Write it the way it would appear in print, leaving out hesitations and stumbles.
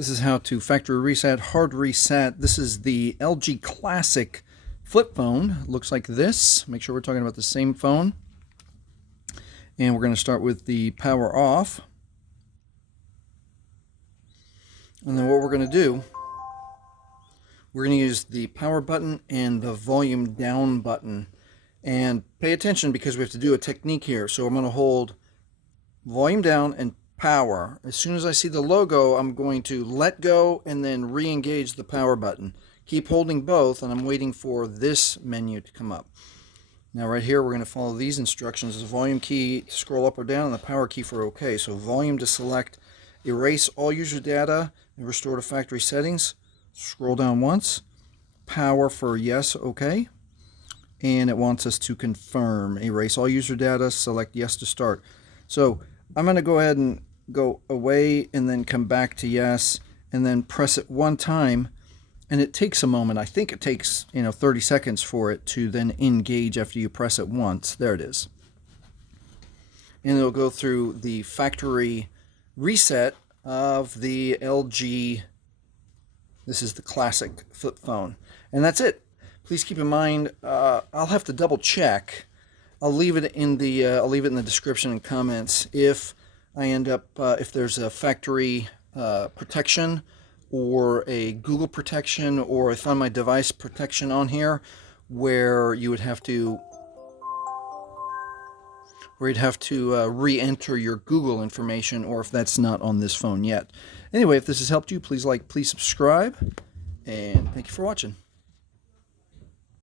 This is how to factory reset, hard reset. This is the LG Classic flip phone. Looks like this. Make sure we're talking about the same phone. And we're going to start with the power off. And then what we're going to do, we're going to use the power button and the volume down button. And pay attention because we have to do a technique here. So I'm going to hold volume down and power. As soon as I see the logo, I'm going to let go and then re-engage the power button. Keep holding both, and I'm waiting for this menu to come up. Now right here, we're going to follow these instructions. The volume key to scroll up or down, and the power key for OK. So volume to select erase all user data and restore to factory settings. Scroll down once. Power for yes, OK. And it wants us to confirm. Erase all user data, select yes to start. So I'm going to go ahead and go away and then come back to yes and then press it one time, and it takes a moment. I think it takes 30 seconds for it to then engage after you press it once. There it is. And it'll go through the factory reset of the LG. This is the Classic flip phone, and that's it. Please keep in mind, I'll have to double check. I'll leave it in the description and comments if I end up if there's a factory protection or a Google protection, or I find my device protection on here where you would have to re-enter your Google information, or if that's not on this phone yet. Anyway, if this has helped you, please like, please subscribe, and thank you for watching.